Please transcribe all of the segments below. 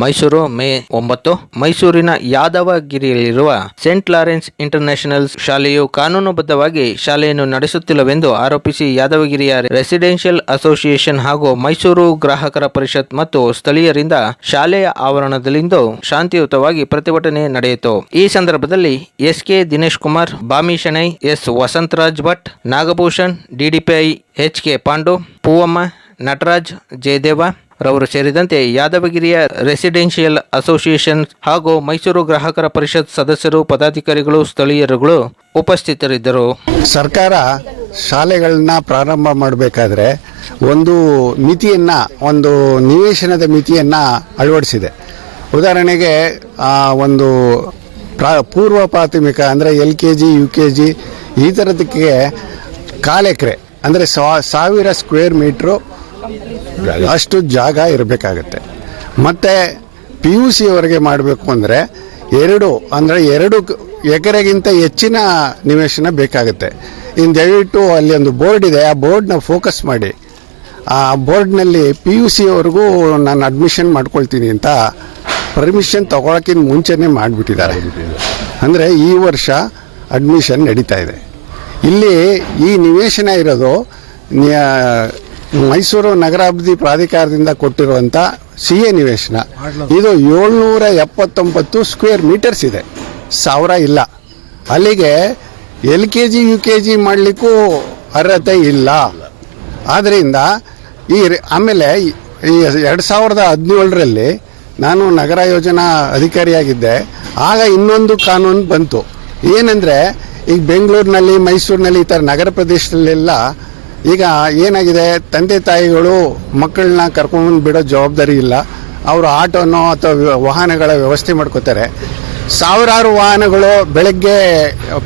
ಮೈಸೂರು ಮೇ ಒಂಬತ್ತು. ಮೈಸೂರಿನ ಯಾದವಗಿರಿಯಲ್ಲಿರುವ Saint Lawrence international ಶಾಲೆಯು ಕಾನೂನುಬದ್ಧವಾಗಿ ಶಾಲೆಯನ್ನು ನಡೆಸುತ್ತಿಲ್ಲವೆಂದು ಆರೋಪಿಸಿ ಯಾದವಗಿರಿಯ ರೆಸಿಡೆನ್ಷಿಯಲ್ ಅಸೋಸಿಯೇಷನ್ ಹಾಗೂ ಮೈಸೂರು ಗ್ರಾಹಕರ ಪರಿಷತ್ ಮತ್ತು ಸ್ಥಳೀಯರಿಂದ ಶಾಲೆಯ ಆವರಣದಲ್ಲಿಂದು ಶಾಂತಿಯುತವಾಗಿ ಪ್ರತಿಭಟನೆ ನಡೆಯಿತು. ಈ ಸಂದರ್ಭದಲ್ಲಿ S K Dinesh Kumar Bami Shenoy, S. Vasantharaj Bhat, Nagabhushan DDPI H. K. Pandu, Poovamma, Nataraj, Jayadeva ರವರು ಸೇರಿದಂತೆ ಯಾದವಗಿರಿಯ ರೆಸಿಡೆನ್ಷಿಯಲ್ ಅಸೋಸಿಯೇಷನ್ ಹಾಗೂ ಮೈಸೂರು ಗ್ರಾಹಕರ ಪರಿಷತ್ ಸದಸ್ಯರು, ಪದಾಧಿಕಾರಿಗಳು, ಸ್ಥಳೀಯರುಗಳು ಉಪಸ್ಥಿತರಿದ್ದರು. ಸರ್ಕಾರ ಶಾಲೆಗಳನ್ನ ಪ್ರಾರಂಭ ಮಾಡಬೇಕಾದ್ರೆ ಒಂದು ಮಿತಿಯನ್ನು, ಒಂದು ನಿವೇಶನದ ಮಿತಿಯನ್ನು ಅಳವಡಿಸಿದೆ. ಉದಾಹರಣೆಗೆ ಒಂದು ಪ್ರಾ, ಪೂರ್ವ ಪ್ರಾಥಮಿಕ ಅಂದರೆ L K G, U K G ಈ ಥರದಕ್ಕೆ ಕಾಲೆಕ್ರೆ ಅಂದರೆ ಸಾವಿರ ಸ್ಕ್ವೇರ್ ಮೀಟ್ರು ಅಷ್ಟು ಜಾಗ ಇರಬೇಕಾಗತ್ತೆ. ಮತ್ತು ಪಿ ಯು ಸಿವರೆಗೆ ಮಾಡಬೇಕು ಅಂದರೆ ಎರಡು ಅಂದರೆ ಎರಡು ಎಕರೆಗಿಂತ ಹೆಚ್ಚಿನ ನಿವೇಶನ ಬೇಕಾಗುತ್ತೆ. ಇನ್ನು ದಯವಿಟ್ಟು ಅಲ್ಲಿ ಒಂದು ಬೋರ್ಡ್ ಇದೆ, ಆ ಬೋರ್ಡ್ನ ಫೋಕಸ್ ಮಾಡಿ. ಆ ಬೋರ್ಡ್ನಲ್ಲಿ ಪಿ ಯು ಸಿವರೆಗೂ ನಾನು ಅಡ್ಮಿಷನ್ ಮಾಡ್ಕೊಳ್ತೀನಿ ಅಂತ ಪರ್ಮಿಷನ್ ತಗೊಳಕ್ಕಿಂತ ಮುಂಚೆನೇ ಮಾಡಿಬಿಟ್ಟಿದ್ದಾರೆ. ಅಂದರೆ ಈ ವರ್ಷ ಅಡ್ಮಿಷನ್ ನಡೀತಾ ಇದೆ. ಇಲ್ಲಿ ಈ ನಿವೇಶನ ಇರೋದು ಮೈಸೂರು ನಗರಾಭಿವೃದ್ಧಿ ಪ್ರಾಧಿಕಾರದಿಂದ ಕೊಟ್ಟಿರುವಂಥ ಸಿ ಎ ನಿವೇಶನ. ಇದು ಏಳ್ನೂರ ಎಪ್ಪತ್ತೊಂಬತ್ತು ಸ್ಕ್ವೇರ್ ಮೀಟರ್ಸ್ ಇದೆ. ಸಾವಿರ ಇಲ್ಲ. ಅಲ್ಲಿಗೆ L K G, U K G ಮಾಡಲಿಕ್ಕೂ ಅರ್ಹತೆ ಇಲ್ಲ. ಆದ್ದರಿಂದ ಈ ಆಮೇಲೆ ಈ- ಎರಡು ಸಾವಿರದ ಹದಿನೇಳರಲ್ಲಿ ನಾನು ನಗರ ಯೋಜನಾ ಅಧಿಕಾರಿಯಾಗಿದ್ದೆ. ಆಗ ಇನ್ನೊಂದು ಕಾನೂನು ಬಂತು. ಏನಂದರೆ, ಈಗ ಬೆಂಗಳೂರಿನಲ್ಲಿ, ಮೈಸೂರಿನಲ್ಲಿ ಈ ಥರ ನಗರ ಪ್ರದೇಶದಲ್ಲೆಲ್ಲ ಈಗ ಏನಾಗಿದೆ, ತಂದೆ ತಾಯಿಗಳು ಮಕ್ಕಳನ್ನ ಕರ್ಕೊಂಡು ಬಿಡೋ ಜವಾಬ್ದಾರಿ ಇಲ್ಲ. ಅವರು ಆಟೋನೋ ಅಥವಾ ವಾಹನಗಳ ವ್ಯವಸ್ಥೆ ಮಾಡ್ಕೋತಾರೆ. ಸಾವಿರಾರು ವಾಹನಗಳು ಬೆಳಗ್ಗೆ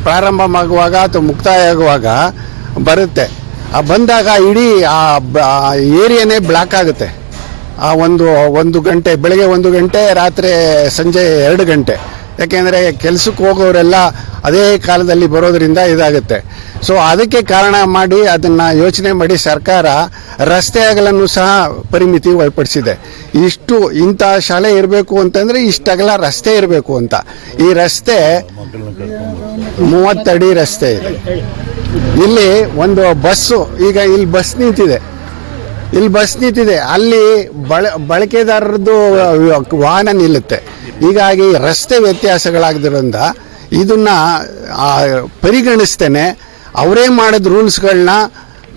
ಪ್ರಾರಂಭವಾಗುವಾಗ ಅಥವಾ ಮುಕ್ತಾಯ ಆಗುವಾಗ ಬರುತ್ತೆ. ಆ ಬಂದಾಗ ಇಡೀ ಆ ಏರಿಯಾನೇ ಬ್ಲಾಕ್ ಆಗುತ್ತೆ. ಆ ಒಂದು ಒಂದು ಗಂಟೆ, ಬೆಳಗ್ಗೆ ಒಂದು ಗಂಟೆ, ರಾತ್ರಿ ಸಂಜೆ ಎರಡು ಗಂಟೆ. ಯಾಕೆಂದರೆ ಕೆಲಸಕ್ಕೆ ಹೋಗೋರೆಲ್ಲ ಅದೇ ಕಾಲದಲ್ಲಿ ಬರೋದರಿಂದ ಇದಾಗುತ್ತೆ. ಸೊ ಅದಕ್ಕೆ ಕಾರಣ ಮಾಡಿ ಅದನ್ನು ಯೋಚನೆ ಮಾಡಿ ಸರ್ಕಾರ ರಸ್ತೆ ಸಹ ಪರಿಮಿತಿ ಒಳಪಡಿಸಿದೆ ಇಷ್ಟು ಇಂಥ ಶಾಲೆ ಇರಬೇಕು ಅಂತಂದರೆ ಇಷ್ಟಗಲ ರಸ್ತೆ ಇರಬೇಕು ಅಂತ. ಈ ರಸ್ತೆ ಮೂವತ್ತಡಿ ರಸ್ತೆ ಇದೆ. ಇಲ್ಲಿ ಒಂದು ಬಸ್ಸು, ಈಗ ಇಲ್ಲಿ ಬಸ್ ನಿಂತಿದೆ. ಇಲ್ಲಿ ಬಸ್ ನಿಂತಿದೆ. ಅಲ್ಲಿ ಬಳ, ಬಳಕೆದಾರರದ್ದು ವಾಹನ ನಿಲ್ಲುತ್ತೆ. ಹೀಗಾಗಿ ರಸ್ತೆ ವ್ಯತ್ಯಾಸಗಳಾಗಿದ್ದರಿಂದ ಇದನ್ನು ಪರಿಗಣಿಸ್ತೇನೆ. ಅವರೇ ಮಾಡಿದ ರೂಲ್ಸ್ಗಳನ್ನ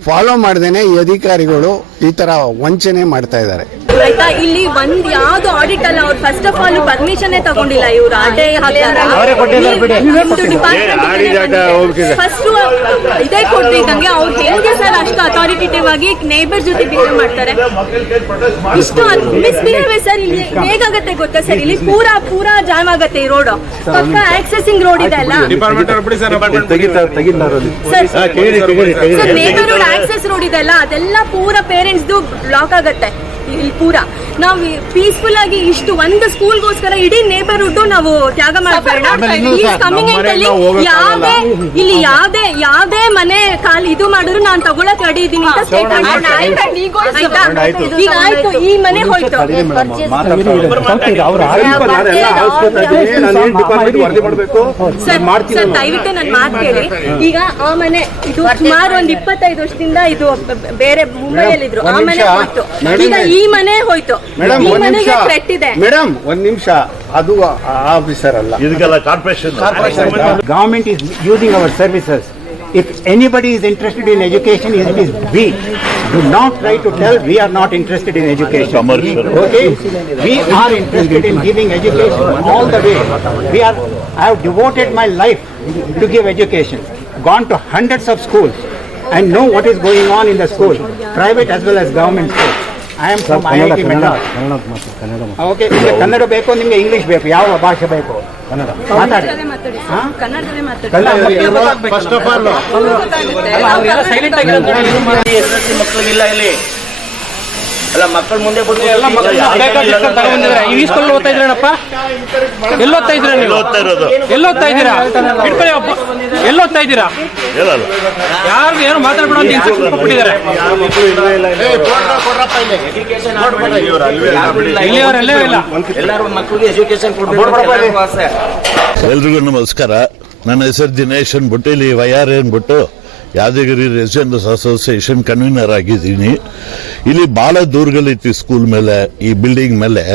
ಫಾಲೋ ಮಾಡ್ದೇನೆ ಈ ಅಧಿಕಾರಿಗಳು ಈ ಥರ ವಂಚನೆ ಮಾಡ್ತಾ ಇದ್ದಾರೆ. ಆಯ್ತಾ ಇಲ್ಲಿ ಒಂದ್ ಯಾವ್ದು ಆಡಿಟ್ ಅಲ್ಲ ಅವ್ರು ಫಸ್ಟ್ ಆಫ್ ಆಲ್ ಪರ್ಮಿಷನ್ ತಗೊಂಡಿಲ್ಲ ಇವ್ರು. ಆಟೆ ಫಸ್ಟ್ ಇದೇ ಕೊಡ್ತಿದ್ದಂಗೆ ಅವ್ರು ಹೆಂಗೆ ಸರ್ ಅಷ್ಟು ಅಥಾರಿಟೇಟಿವ್ ಆಗಿ ನೇಬರ್ ಜೊತೆ ಬಿಹೇವ್ ಮಾಡ್ತಾರೆ. ಇಷ್ಟು ಮಿಸ್ಬಿಹೇವ್ ಸರ್ ಇಲ್ಲಿ ಹೇಗಾಗತ್ತೆ ಗೊತ್ತಾ ಸರ್ ಇಲ್ಲಿ ಪೂರಾ ಪೂರಾ ಜಾಮ್ ಆಗತ್ತೆ ಈ ರೋಡ್ ಪಕ್ಕ ಆಕ್ಸೆಸಿಂಗ್ ರೋಡ್ ಇದೆ ಅಲ್ಲ? Sir sir neighbour road access road ಇದೆ ಅಲ್ಲ ಅದೆಲ್ಲ ಪೂರ ಪೇರೆಂಟ್ಸ್ ಬ್ಲಾಕ್ ಆಗತ್ತೆ. ಇಲ್ಲಿ ಪೂರ ನಾವು ಪೀಸ್ಫುಲ್ ಆಗಿ ಇಷ್ಟು ಒಂದು ಸ್ಕೂಲ್ಗೋಸ್ಕರ ಇಡೀ ನೇಬರ್ಹುಡ್ ನಾವು ತ್ಯಾಗ ಮಾಡಬೇಡ ಯಾವ್ದೇ ಇಲ್ಲಿ ಯಾವ್ದೇ ಯಾವ್ದೇ ಮನೆ ಕಾಲ್ ಇದು ಮಾಡಿದ್ರು ನಾನು ತಗೊಳಕ್ ರೆಡಿ ಇದೀನಿ ಅಂತ ಸ್ಟೇಟ್ಮೆಂಟ್ ಈಗ ಆಯ್ತು. ಈ ಮನೆ ಹೋಯ್ತು. ಸರ್ ಸರ್ ದಯವಿಟ್ಟು ನಾನು ಮಾತು ಕೇಳಿ. ಈಗ ಆ ಮನೆ ಇದು ಸುಮಾರು ಒಂದ್ ಇಪ್ಪತ್ತೈದು ವರ್ಷದಿಂದ ಇದು ಬೇರೆ ಮುಂಬೈಯಲ್ಲಿ ಇದ್ರು ಆ ಮನೆ ಹೋಯ್ತು. ಈಗ ಈ ಮನೆ ಹೋಯ್ತು. ಮೇಡಮ್ ಒಂದ್ ನಿಮಿಷ. ಮೇಡಮ್ ಒಂದ್ ನಿಮಿಷ. ಅದು ಆಫೀಸರ್ ಅಲ್ಲ. ಇದಕ್ಕೆಲ್ಲ corporation government is using our services if anybody is interested in education it is we do not try to tell we are not interested in education okay we are interested in giving education all the way we are I have devoted my life to give education gone to hundreds of schools I know what is going on in the school private as well as government school I am from Kannada Madras. Okay ನಿಮಗೆ ಕನ್ನಡ ಬೇಕು ನಿಮಗೆ English ಬೇಕು ಯಾವ ಭಾಷೆ ಬೇಕು? ಕನ್ನಡ ಮಾತಾಡಿ. ಹಾ? ಕನ್ನಡದಲ್ಲೇ ಮಾತಾಡಿ. ಕನ್ನಡ ಫಸ್ಟ್ ಆಫ್ ಆಲ್ ಮಕ್ಕಳಿಗಿಲ್ಲ ಇಲ್ಲಿ ಅಲ್ಲ ಮಕ್ಕಳ ಮುಂದೆ ಬಂದು ಬೇಕಾದಷ್ಟು ತಗೊಂಡ್ಬಂದಿದ್ರೆ ಈ ಸ್ಕೂಲ್ ಓದ್ತಾ ಇದ್ರೇನಪ್ಪ ಎಲ್ಲಿ ಓದ್ತಾ ಇದ್ದೀರಾ ನೀವು? ಓದ್ತಾ ಇರೋದು. ಎಲ್ಲಿ ಓದ್ತಾ ಇದ್ದೀರಾ? ಹಿಡ್ಕೊಳ್ಳಿ ಒಬ್ಬ ಎಲ್ಲಿ ಓದ್ತಾ ಇದ್ದೀರಾ? ಹೇಳಲ್ಲ. ಯಾರು ಏನು ಮಾತಾಡ್ಬೇಡ ಅಂತ ಇನ್ಸ್ಟ್ರಕ್ಷನ್ ಕೊಟ್ಬಿಟ್ಟಿದ್ದಾರೆ. ಇಲ್ಲಿಯವರೆಲ್ಲೇ ಇಲ್ಲ. ಎಲ್ಲರೂ ಮಕ್ಕಳಿಗೆ ಎಜುಕೇಶನ್ ಕೊಡ್ಬೇಕು ಎಲ್ರಿಗೂ ನಮಸ್ಕಾರ. ನನ್ನ ಹೆಸರು ದಿನೇಶ್ ಅಂದ್ಬಿಟ್ಟು ಇಲ್ಲಿ ವೈ ಆರ್ ಅಂದ್ಬಿಟ್ಟು. ಯಾದಗಿರಿ ರೆಸಿಡೆನ್ಸ್ ಅಸೋಸಿಯೇಷನ್ ಕನ್ವೀನರ್ ಆಗಿದ್ದೀನಿ. ಇಲ್ಲಿ ಭಾಳ ದೂರಗಳಿತ್ತು ಸ್ಕೂಲ್ ಮೇಲೆ, ಈ ಬಿಲ್ಡಿಂಗ್ ಮೇಲೆ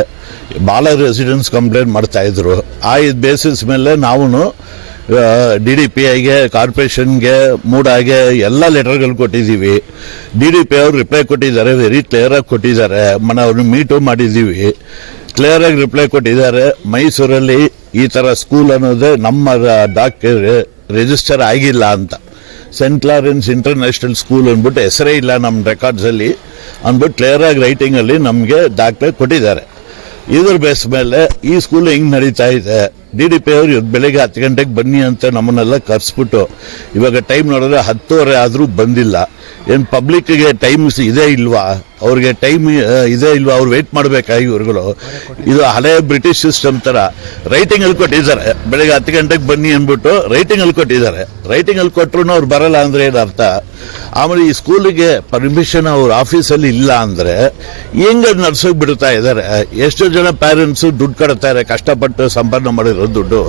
ಭಾಳ ರೆಸಿಡೆನ್ಸ್ ಕಂಪ್ಲೇಂಟ್ ಮಾಡ್ತಾ ಇದ್ರು. ಆ ಇದು ಬೇಸಿಸ್ ಮೇಲೆ ನಾವು ಡಿ ಡಿ ಪಿ ಐಗೆ, ಕಾರ್ಪೊರೇಷನ್ಗೆ, ಮೂಡಾಗೆ ಎಲ್ಲ ಲೆಟರ್ಗಳು ಕೊಟ್ಟಿದ್ದೀವಿ. ಡಿ ಡಿ ಪಿ ಅವರು ರಿಪ್ಲೈ ಕೊಟ್ಟಿದ್ದಾರೆ ವೆರಿ ಕ್ಲಿಯರಾಗಿ ಕೊಟ್ಟಿದ್ದಾರೆ. ಮನೆ ಅವ್ರನ್ನ ಮೀಟು ಮಾಡಿದ್ದೀವಿ. ಕ್ಲಿಯರಾಗಿ ರಿಪ್ಲೈ ಕೊಟ್ಟಿದ್ದಾರೆ. ಮೈಸೂರಲ್ಲಿ ಈ ಥರ ಸ್ಕೂಲ್ ಅನ್ನೋದೇ ನಮ್ಮ ಡಾಕ್ಟರ್ ರಿಜಿಸ್ಟರ್ ಆಗಿಲ್ಲ ಅಂತ. ಸೆಂಟ್ ಕ್ಲಾರೆನ್ಸ್ ಇಂಟರ್ನ್ಯಾಷನಲ್ ಸ್ಕೂಲ್ ಅಂದ್ಬಿಟ್ಟು ಹೆಸರೇ ಇಲ್ಲ ನಮ್ಮ ರೆಕಾರ್ಡ್ಸ್ ಅಲ್ಲಿ. ಅಂದ್ಬಿಟ್ಟು ಕ್ಲಿಯರ್ ಆಗಿ ರೈಟಿಂಗ್ ಅಲ್ಲಿ ನಮಗೆ ದಾಖಲೆ ಕೊಟ್ಟಿದ್ದಾರೆ. ಇದ್ರ ಬೇಸ್ ಮೇಲೆ ಈ ಸ್ಕೂಲ್ ಹೆಂಗ್ ನಡೀತಾ ಇದೆ? ಡಿ ಡಿ ಪಿ ಅವರು ಇವತ್ತು ಬೆಳಿಗ್ಗೆ ಹತ್ತು ಗಂಟೆಗೆ ಬನ್ನಿ ಅಂತ ನಮ್ಮನ್ನೆಲ್ಲ ಕರೆಸ್ಬಿಟ್ಟು, ಇವಾಗ ಟೈಮ್ ನೋಡಿದ್ರೆ ಹತ್ತುವರೆ ಆದರೂ ಬಂದಿಲ್ಲ. ಏನು ಪಬ್ಲಿಕ್ಗೆ ಟೈಮ್ಸ್ ಇದೇ ಇಲ್ವಾ? ಅವ್ರಿಗೆ ಟೈಮ್ ಇದೇ ಇಲ್ವಾ? ಅವ್ರು ವೇಟ್ ಮಾಡಬೇಕಾ ಇವ್ರುಗಳು. ಇದು ಹಳೆ ಬ್ರಿಟಿಷ್ ಸಿಸ್ಟಮ್ ತರ ರೈಟಿಂಗ್ ಅಲ್ಲಿ ಕೊಟ್ಟಿದ್ದಾರೆ. ಬೆಳಗ್ಗೆ ಹತ್ತು ಗಂಟೆಗೆ ಬನ್ನಿ ಅಂದ್ಬಿಟ್ಟು ರೈಟಿಂಗ್ ಅಲ್ಲಿ ಕೊಟ್ಟಿದ್ದಾರೆ. ರೈಟಿಂಗ್ ಅಲ್ಲಿ ಕೊಟ್ಟರು ಅವ್ರು ಬರಲ್ಲ ಅಂದ್ರೆ ಏನು ಅರ್ಥ? ಆಮೇಲೆ ಈ ಸ್ಕೂಲಿಗೆ ಪರ್ಮಿಷನ್ ಅವ್ರ ಆಫೀಸಲ್ಲಿ ಇಲ್ಲ ಅಂದರೆ ಹೆಂಗೆ ನಡ್ಸೋಕೆ ಬಿಡ್ತಾ ಇದ್ದಾರೆ? ಎಷ್ಟೋ ಜನ ಪ್ಯಾರೆಂಟ್ಸು ದುಡ್ಡು ಕಟ್ತಾರೆ ಕಷ್ಟಪಟ್ಟು ಸಂಪಾದನೆ ಮಾಡಿರೋ ದುಡ್ಡು.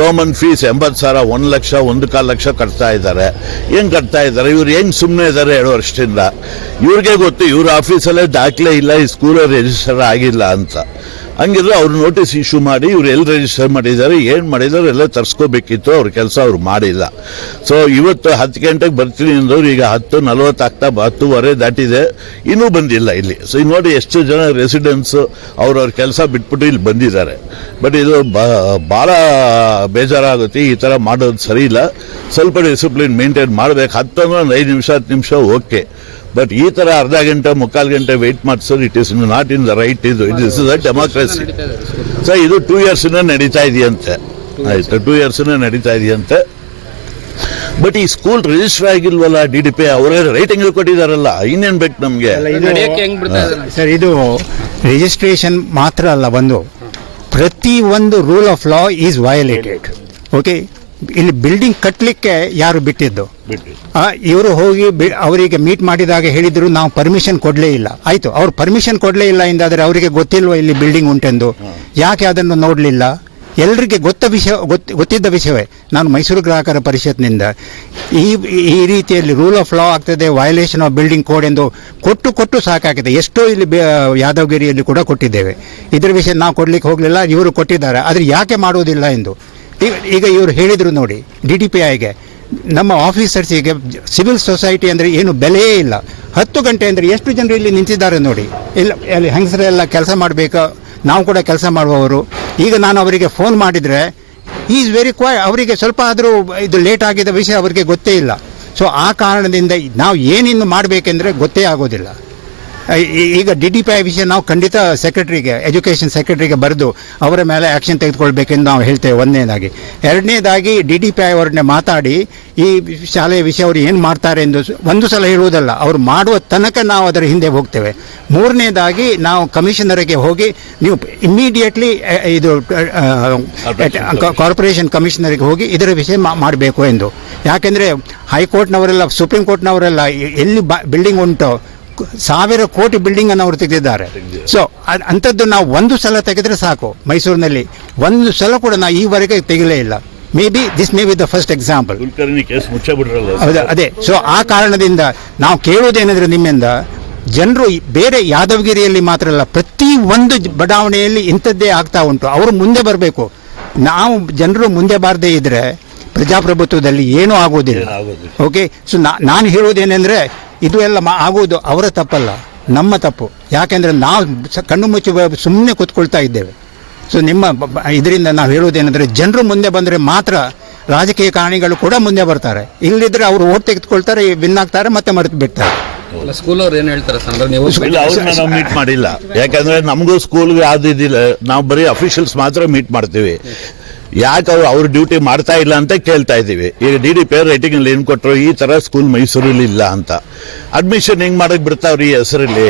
ತೋಮನ್ ಫೀಸ್ ಎಂಬತ್ತು ಸಾವಿರ, ಒಂದು ಲಕ್ಷ, ಒಂದು ಕಾಲು ಲಕ್ಷ ಕಟ್ತಾ ಇದ್ದಾರೆ. ಹೆಂಗೆ ಕಟ್ತಾ ಇದ್ದಾರೆ? ಇವ್ರು ಹೆಂಗೆ ಸುಮ್ಮನೆ ಇದ್ದಾರೆ ಎರಡು ವರ್ಷದಿಂದ? ಇವ್ರಿಗೆ ಗೊತ್ತು, ಇವ್ರ ಆಫೀಸಲ್ಲೇ ದಾಖಲೆ ಇಲ್ಲ, ಈ ಸ್ಕೂಲ್ ರಿಜಿಸ್ಟರ್ ಆಗಿಲ್ಲ ಅಂತ. ಹಂಗಿದ್ರೆ ಅವ್ರು ನೋಟಿಸ್ ಇಶ್ಯೂ ಮಾಡಿ, ಇವ್ರು ಎಲ್ಲಿ ರಿಜಿಸ್ಟರ್ ಮಾಡಿದ್ದಾರೆ, ಏನು ಮಾಡಿದ್ದಾರೆ ಎಲ್ಲ ತರ್ಸ್ಕೋಬೇಕಿತ್ತು, ಅವ್ರ ಕೆಲಸ ಅವ್ರು ಮಾಡಿಲ್ಲ. ಸೊ ಇವತ್ತು ಹತ್ತು ಗಂಟೆಗೆ ಬರ್ತೀನಿ ಅಂದವ್ರು, ಈಗ ಹತ್ತು ನಲವತ್ತು ಆಗ್ತಾ ಬ- ಹತ್ತುವರೆ ದಾಟಿದೆ, ಇನ್ನೂ ಬಂದಿಲ್ಲ ಇಲ್ಲಿ. ಸೊ ಈಗ ನೋಡಿ ಎಷ್ಟು ಜನ ರೆಸಿಡೆನ್ಸ್ ಅವ್ರವ್ರ ಕೆಲಸ ಬಿಟ್ಬಿಟ್ಟು ಇಲ್ಲಿ ಬಂದಿದ್ದಾರೆ. ಬಟ್ ಇದು ಭಾಳ ಬೇಜಾರಾಗುತ್ತೆ, ಈ ಥರ ಮಾಡೋದು ಸರಿ ಇಲ್ಲ. ಸ್ವಲ್ಪ ಡಿಸಿಪ್ಲಿನ್ ಮೇಂಟೈನ್ ಮಾಡಬೇಕು ಹತ್ತಂದ್ರೆ ಒಂದು ಐದು ನಿಮಿಷ ಹತ್ತು ನಿಮಿಷ ಓಕೆ. ಬಟ್ ಈ ಥರ ಅರ್ಧ ಗಂಟೆ ಮುಕ್ಕಾಲು ಗಂಟೆ ವೆಯ್ಟ್ ಮಾಡಿಸೋದು it is not in the right ಇದು. It is a democracy so ಇದು ಟೂ ಇಯರ್ಸಿನ ನಡೀತಾ ಇದೆಯಂತೆ. ಆಯಿತು ಟೂ ಇಯರ್ಸಿನ ನಡೀತಾ ಇದೆಯಂತೆ. ಬಟ್ ಈ ಸ್ಕೂಲ್ ರಿಜಿಸ್ಟರ್ ಆಗಿಲ್ವಲ್ಲ ಡಿ ಡಿ ಪಿ ಅವರೇ ರೈಟಿಂಗ್ ಕೊಟ್ಟಿದಾರಲ್ಲ ಇನ್ನೇನ್ ಬೇಕು ನಮಗೆ? ಸರ್ ಇದು ರಿಜಿಸ್ಟ್ರೇಷನ್ ಮಾತ್ರ ಅಲ್ಲ ಒಂದು ಪ್ರತಿ ಒಂದು rule of law is violated okay ಇಲ್ಲಿ ಬಿಲ್ಡಿಂಗ್ ಕಟ್ಟಲಿಕ್ಕೆ ಯಾರು ಬಿಟ್ಟಿದ್ದು? ಇವರು ಹೋಗಿ ಅವರಿಗೆ ಮೀಟ್ ಮಾಡಿದಾಗ ಹೇಳಿದ್ರು ನಾವು ಪರ್ಮಿಷನ್ ಕೊಡಲೇ ಇಲ್ಲ. ಆಯ್ತು ಅವ್ರು ಪರ್ಮಿಷನ್ ಕೊಡಲೇ ಇಲ್ಲ ಎಂದಾದರೆ ಅವರಿಗೆ ಗೊತ್ತಿಲ್ವ ಇಲ್ಲಿ ಬಿಲ್ಡಿಂಗ್ ಉಂಟೆಂದು? ಯಾಕೆ ಅದನ್ನು ನೋಡಲಿಲ್ಲ? ಎಲ್ರಿಗೆ ಗೊತ್ತ ವಿಷಯ ಗೊತ್ತ ಗೊತ್ತಿದ್ದ ವಿಷಯವೇ. ನಾನು ಮೈಸೂರು ಗ್ರಾಹಕರ ಪರಿಷತ್ನಿಂದ ಈ ಈ ರೀತಿಯಲ್ಲಿ ರೂಲ್ ಆಫ್ ಲಾ ಆಗ್ತದೆ ವಯಲೇಷನ್ ಆಫ್ ಬಿಲ್ಡಿಂಗ್ ಕೋಡ್ ಎಂದು ಕೊಟ್ಟು ಕೊಟ್ಟು ಸಾಕಾಗಿದೆ. ಎಷ್ಟೋ ಇಲ್ಲಿ ಯಾದವಗಿರಿಯಲ್ಲಿ ಕೂಡ ಕೊಟ್ಟಿದ್ದೇವೆ. ಇದರ ವಿಷಯ ನಾವು ಕೊಡ್ಲಿಕ್ಕೆ ಹೋಗಲಿಲ್ಲ ಇವರು ಕೊಟ್ಟಿದ್ದಾರೆ. ಆದರೆ ಯಾಕೆ ಮಾಡುವುದಿಲ್ಲ ಎಂದು? ಈಗ- ಇವರು ಹೇಳಿದರು ನೋಡಿ, ಡಿ ಡಿ ಪಿ ಐಗೆ, ನಮ್ಮ ಆಫೀಸರ್ಸಿಗೆ ಸಿವಿಲ್ ಸೊಸೈಟಿ ಅಂದರೆ ಏನು ಬೆಲೆಯೇ ಇಲ್ಲ. ಹತ್ತು ಗಂಟೆ ಅಂದರೆ ಎಷ್ಟು ಜನರು ಇಲ್ಲಿ ನಿಂತಿದ್ದಾರೆ ನೋಡಿ. ಇಲ್ಲ, ಅಲ್ಲಿ ಹೆಂಗಸರೆಲ್ಲ ಕೆಲಸ ಮಾಡಬೇಕು, ನಾವು ಕೂಡ ಕೆಲಸ ಮಾಡುವವರು. ಈಗ ನಾನು ಅವರಿಗೆ ಫೋನ್ ಮಾಡಿದರೆ ಈಸ್ ವೆರಿ ಕ್ವಾಯ್ ಅವರಿಗೆ ಸ್ವಲ್ಪ ಆದರೂ ಇದು ಲೇಟ್ ಆಗಿದ್ದ ವಿಷಯ ಅವರಿಗೆ ಗೊತ್ತೇ ಇಲ್ಲ. ಸೊ ಆ ಕಾರಣದಿಂದ ನಾವು ಏನಿನ್ನು ಮಾಡಬೇಕೆಂದರೆ ಗೊತ್ತೇ ಆಗೋದಿಲ್ಲ. ಈಗ ಡಿ ಡಿ ಪಿ ಐ ವಿಷಯ ನಾವು ಖಂಡಿತ ಸೆಕ್ರೆಟರಿಗೆ ಎಜುಕೇಷನ್ ಸೆಕ್ರೆಟರಿಗೆ ಬರೆದು ಅವರ ಮೇಲೆ ಆಕ್ಷನ್ ತೆಗೆದುಕೊಳ್ಬೇಕೆಂದು ನಾವು ಹೇಳ್ತೇವೆ. ಒಂದನೇದಾಗಿ. ಎರಡನೇದಾಗಿ ಡಿ ಡಿ ಪಿ ಐ ಅವ್ರನ್ನೇ ಮಾತಾಡಿ ಈ ಶಾಲೆಯ ವಿಷಯ ಅವರು ಏನು ಮಾಡ್ತಾರೆ ಎಂದು ಒಂದು ಸಲ ಹೇಳುವುದಲ್ಲ ಅವರು ಮಾಡುವ ತನಕ ನಾವು ಅದರ ಹಿಂದೆ ಹೋಗ್ತೇವೆ. ಮೂರನೇದಾಗಿ ನಾವು ಕಮಿಷನರಿಗೆ ಹೋಗಿ ನೀವು ಇಮ್ಮಿಡಿಯೇಟ್ಲಿ ಇದು ಕಾರ್ಪೊರೇಷನ್ ಕಮಿಷನರಿಗೆ ಹೋಗಿ ಇದರ ವಿಷಯ ಮಾಡಬೇಕು ಎಂದು. ಯಾಕೆಂದರೆ ಹೈಕೋರ್ಟ್ನವರೆಲ್ಲ ಸುಪ್ರೀಂ ಕೋರ್ಟ್ನವರೆಲ್ಲ ಎಲ್ಲಿ ಎಲ್ಲಿ ಬಿಲ್ಡಿಂಗ್ ಉಂಟು ಸಾವಿರ ಕೋಟಿ ಬಿಲ್ಡಿಂಗ್ ಅನ್ನು ಅವರು ತೆಗೆದಿದ್ದಾರೆ. ಸೊ ಅಂಥದ್ದು ನಾವು ಒಂದು ಸಲ ತೆಗೆದ್ರೆ ಸಾಕು ಮೈಸೂರಿನಲ್ಲಿ. ಒಂದು ಸಲ ಕೂಡ ನಾವು ಈವರೆಗೆ ತೆಗಿಲೇ ಇಲ್ಲ. Maybe this maybe the first example ಹೌದಾ ಅದೇ. ಸೊ ಆ ಕಾರಣದಿಂದ ನಾವು ಕೇಳುವುದೇನೆಂದ್ರೆ ನಿಮ್ಮಿಂದ ಜನರು ಬೇರೆ ಯಾದವಗಿರಿಯಲ್ಲಿ ಮಾತ್ರ ಅಲ್ಲ ಪ್ರತಿ ಒಂದು ಬಡಾವಣೆಯಲ್ಲಿ ಇಂಥದ್ದೇ ಆಗ್ತಾ ಉಂಟು. ಅವರು ಮುಂದೆ ಬರಬೇಕು. ನಾವು ಜನರು ಮುಂದೆ ಬಾರದೇ ಇದ್ರೆ ಪ್ರಜಾಪ್ರಭುತ್ವದಲ್ಲಿ ಏನೂ ಆಗೋದಿಲ್ಲ. ಓಕೆ ಸೊ ನಾನು ಹೇಳೋದೇನೆಂದ್ರೆ ಇದು ಎಲ್ಲ ಮಾ- ಆಗುವುದು ಅವರ ತಪ್ಪಲ್ಲ ನಮ್ಮ ತಪ್ಪು. ಯಾಕೆಂದ್ರೆ ನಾವು ಸ- ಕಣ್ಣು ಮುಚ್ಚಿ ಸುಮ್ಮನೆ ಕೂತ್ಕೊಳ್ತಾ ಇದ್ದೇವೆ. ಸೊ ನಿಮ್ಮ ಬ- ಬ- ಇದರಿಂದ ನಾವು ಹೇಳೋದೇನೆಂದರೆ ಜನರು ಮುಂದೆ ಬಂದರೆ ಮಾತ್ರ ರಾಜಕೀಯ ಕಾರಣಿಗಳು ಕೂಡ ಮುಂದೆ ಬರ್ತಾರೆ. ಇಲ್ಲದಿದ್ದರೆ ಅವರು ಓಟ್ ತೆಗೆದುಕೊಳ್ತಾರೆ ವಿನ್ ಆಗ್ತಾರೆ ಮತ್ತೆ ಮರೆತು ಬಿಡ್ತಾರೆ. ಸ್ಕೂಲ್ ಅವ್ರು ಏನ್ ಹೇಳ್ತಾರೆ ಸರ್ ಅಂದ್ರೆ ನೀವು ಇಲ್ಲ ಅವ್ರನ್ನ ನಾವು ಮೀಟ್ ಮಾಡಿಲ್ಲ. ಯಾಕಂದ್ರೆ ನಮಗೂ ಸ್ಕೂಲ್ ಯಾವ್ದು ಇದಿಲ್ಲ. ನಾವು ಬರೀ ಅಫಿಷಿಯಲ್ಸ್ ಮಾತ್ರ ಮೀಟ್ ಮಾಡ್ತೀವಿ. ಯಾಕೆ ಅವ್ರು ಅವ್ರ ಡ್ಯೂಟಿ ಮಾಡ್ತಾ ಇಲ್ಲ ಅಂತ ಕೇಳ್ತಾ ಇದ್ದೀವಿ. ಈಗ ಡಿ ಡಿ ಪೇರ್ ರೈಟಿಂಗ್ ಅಲ್ಲಿ ಏನು ಕೊಟ್ಟರು ಈ ಥರ ಸ್ಕೂಲ್ ಮೈಸೂರಲ್ಲಿ ಇಲ್ಲ ಅಂತ. ಅಡ್ಮಿಷನ್ ಹೆಂಗ್ ಮಾಡೋಕೆ ಬಿಡ್ತಾವ್ರಿ ಈ ಹೆಸರಲ್ಲಿ?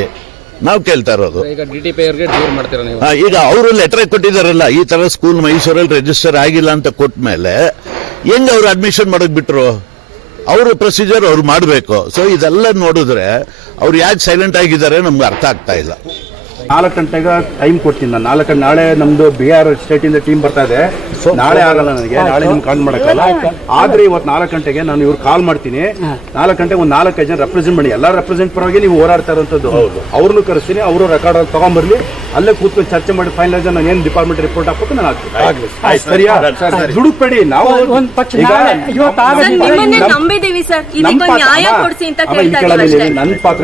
ನಾವು ಕೇಳ್ತಾ ಇರೋದು. ಈಗ ಡಿ ಟಿ ಪಿ ಅವ್ರಿಗೆ ದೂರ ಮಾಡ್ತೀರಾ ನೀವು? ಆ, ಈಗ ಅವರು ಲೆಟರ್ ಕೊಟ್ಟಿದ್ದಾರಲ್ಲ ಈ ಥರ ಸ್ಕೂಲ್ ಮೈಸೂರಲ್ಲಿ ರಿಜಿಸ್ಟರ್ ಆಗಿಲ್ಲ ಅಂತ ಕೊಟ್ಟ ಮೇಲೆ ಹೆಂಗ್ ಅವ್ರು ಅಡ್ಮಿಷನ್ ಮಾಡಕ್ ಬಿಟ್ರು? ಅವ್ರ ಪ್ರೊಸೀಜರ್ ಅವ್ರು ಮಾಡಬೇಕು. ಸೊ ಇದೆಲ್ಲ ನೋಡಿದ್ರೆ ಅವ್ರು ಯಾಕೆ ಸೈಲೆಂಟ್ ಆಗಿದ್ದಾರೆ ನಮ್ಗೆ ಅರ್ಥ ಆಗ್ತಾ ಇಲ್ಲ. ನಾಲ್ಕು ಗಂಟೆಗೆ ಟೈಮ್ ಕೊಡ್ತೀನಿ ನಾನು. ನಾಲ್ಕು ಗಂಟೆ ನಾಳೆ ನಮ್ದು ಬಿಹಾರ್ ಸ್ಟೇಟ್ ಇಂದ ಟೀಮ್ ಬರ್ತಾ ಇದೆ. ನಾಳೆ ಆಗಲ್ಲ ನನಗೆ. ನಾಳೆ ನಿಮ್ಗೆ ಕಾಲ್ ಮಾಡಕ್ಕಲ್ಲ. ಆದ್ರೆ ಇವತ್ತು ನಾಲ್ಕು ಗಂಟೆಗೆ ನಾನು ಇವ್ರು ಕಾಲ್ ಮಾಡ್ತೀನಿ. ನಾಲ್ಕು ಗಂಟೆಗೆ ಒಂದು ನಾಲ್ಕೈದು ಜನ ರೆಪ್ರೆಸೆಂಟ್ ಮಾಡಿ. ಎಲ್ಲ ರೆಪ್ರೆಸೆಂಟ್ ಪರವಾಗಿ ನೀವು ಹೋರಾಡ್ತಾ ಇರೋಂಥದ್ದು. ಅವ್ರನ್ನೂ ಕರೆಸ್ತೀನಿ. ಅವರು ರೆಕಾರ್ಡ್ ತಗೊಂಬರ್ಲಿ. ಅಲ್ಲೇ ಕೂತ್ಕೊಂಡು ಚರ್ಚೆ ಮಾಡಿ ಫೈನಲ್ ನಾನು ಏನು ಡಿಪಾರ್ಟ್ಮೆಂಟ್ ರಿಪೋರ್ಟ್ ಹಾಕ್ಬೇಕು ನಾನು ಹಾಕ್ತೀನಿ. ಸರಿಯಾ? ದುಡುಕ್ಬೇಡಿ. ನಾವು ನನ್ನ ಪಾತ್ರ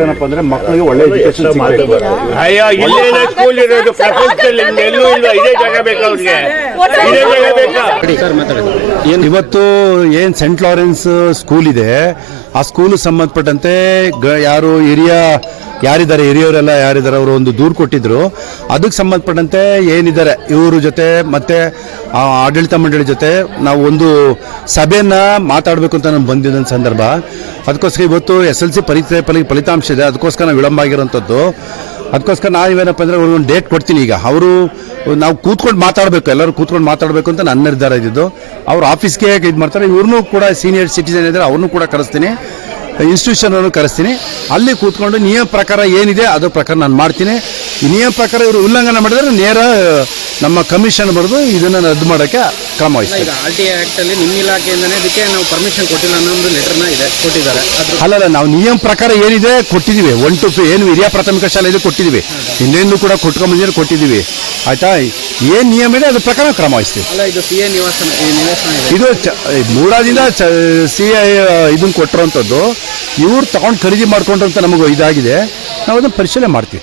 ಏನಪ್ಪಾ ಅಂದ್ರೆ ಮಕ್ಕಳಿಗೆ ಒಳ್ಳೆ ಎಜುಕೇಶನ್ ಇಲ್ಲೇನೆ ಸ್ಕೂಲ್ ಇರೋದು ಪ್ರಪಂಚದಲ್ಲಿ ಎಲ್ಲೂ ಇಲ್ವಾ ಇದೇ ಜಾಗ ಬೇಕಾ ಅವ್ರಿಗೆ. ಇದೇ ಜಾಗ ಬೇಕಾ? ಇವತ್ತು ಏನ್ ಸೆಂಟ್ ಲಾರೆನ್ಸ್ ಸ್ಕೂಲ್ ಇದೆ ಆ ಸ್ಕೂಲ್ ಸಂಬಂಧಪಟ್ಟಂತೆ ಗ- ಯಾರು ಹಿರಿಯ ಯಾರಿದ್ದಾರೆ ಹಿರಿಯವರೆಲ್ಲ ಯಾರಿದ್ದಾರೆ ಅವರು ಒಂದು ದೂರು ಕೊಟ್ಟಿದ್ರು. ಅದಕ್ಕೆ ಸಂಬಂಧಪಟ್ಟಂತೆ ಏನಿದ್ದಾರೆ ಇವ್ರ ಜೊತೆ ಮತ್ತೆ ಆ ಆಡಳಿತ ಮಂಡಳಿ ಜೊತೆ ನಾವು ಒಂದು ಸಭೆಯನ್ನ ಮಾತಾಡಬೇಕು ಅಂತ ನಾನು ಬಂದಿದ್ದ ಸಂದರ್ಭ. ಅದಕ್ಕೋಸ್ಕರ ಇವತ್ತು ಎಸ್ ಎಲ್ ಸಿ ಪರೀಕ್ಷೆ ಫಲಿ- ಫಲಿತಾಂಶ ಇದೆ. ಅದಕ್ಕೋಸ್ಕರ ನಾವು ವಿಳಂಬ ಆಗಿರೋಂಥದ್ದು ಅದಕ್ಕೋಸ್ಕರ ನಾವೇನಪ್ಪ ಅಂದ್ರೆ ಒಂದು ಡೇಟ್ ಕೊಡ್ತೀನಿ ಈಗ. ಅವರು, ನಾವು ಕೂತ್ಕೊಂಡು ಮಾತಾಡಬೇಕು, ಎಲ್ಲರೂ ಕೂತ್ಕೊಂಡು ಮಾತಾಡಬೇಕು ಅಂತ ನನ್ನ ನಿರ್ಧಾರ ಇದ್ದಿದ್ದು. ಅವ್ರ ಆಫೀಸ್ಗೆ ಇದು ಮಾಡ್ತಾರೆ. ಇವ್ರನ್ನೂ ಕೂಡ ಸೀನಿಯರ್ ಸಿಟಿಸನ್ ಇದ್ದಾರೆ ಅವ್ರನ್ನೂ ಕೂಡ ಕರೆಸ್ತೀನಿ. ಇನ್ಸ್ಟಿಟ್ಯೂಷನ್ ಅವರು ಕರೆಸ್ತೀನಿ. ಅಲ್ಲಿ ಕೂತ್ಕೊಂಡು ನಿಯಮ ಪ್ರಕಾರ ಏನಿದೆ ಅದರ ಪ್ರಕಾರ ನಾನು ಮಾಡ್ತೀನಿ. ನಿಯಮ ಪ್ರಕಾರ ಇವರು ಉಲ್ಲಂಘನೆ ಮಾಡಿದ್ರೆ ನೇರ ನಮ್ಮ ಕಮಿಷನ್ ಬರೆದು ಇದನ್ನು ರದ್ದು ಮಾಡೋಕ್ಕೆ ಕ್ರಮ ವಹಿಸ್ತೀವಿ ಈಗ ಆರ್ ಟಿ ಆಕ್ಟ್ ಅಲ್ಲಿ ನಿಮ್ಮ ಇಲಾಖೆಯಿಂದನೇ ಇದಕ್ಕೆ ನಾವು ಪರ್ಮಿಷನ್ ಕೊಟ್ಟಿಲ್ಲ ಅನ್ನೋ ಒಂದು ಲೆಟರ್ನ ಇದೆ ಕೊಟ್ಟಿದ್ದಾರೆ. ಅದ್ರ ಅಲ್ಲಲ್ಲ ನಾವು ನಿಯಮ ಪ್ರಕಾರ ಏನಿದೆ ಕೊಟ್ಟಿದ್ದೀವಿ. ಒನ್ ಟು ಏನು ಹಿರಿಯ ಪ್ರಾಥಮಿಕ ಶಾಲೆ ಇದು ಕೊಟ್ಟಿದ್ದೀವಿ ಇನ್ನೇನು ಕೂಡ ಕೊಟ್ಕೊಂಬಂದಿರೋ ಕೊಟ್ಟಿದ್ದೀವಿ. ಆಯ್ತಾ? ಏನು ನಿಯಮ ಇದೆ ಅದ್ರ ಪ್ರಕಾರ ಕ್ರಮ ವಹಿಸ್ತೀವಿ. ಅಲ್ಲ ಇದು ಸಿ ಎ ನಿವಾಸನ ಈ ನಿವೇಶನ ಇದೆ. ಇದು ಚ- ಮೂಡಾದಿಂದ ಸಿ ಐ ಇದನ್ನ ಕೊಟ್ಟಿರೋಂಥದ್ದು ಇವ್ರು ತಗೊಂಡು ಖರೀದಿ ಮಾಡ್ಕೊಂಡ್ರಂತ ನಮಗೆ ಇದಾಗಿದೆ. ನಾವು ಅದನ್ನ ಪರಿಶೀಲನೆ ಮಾಡ್ತೀವಿ.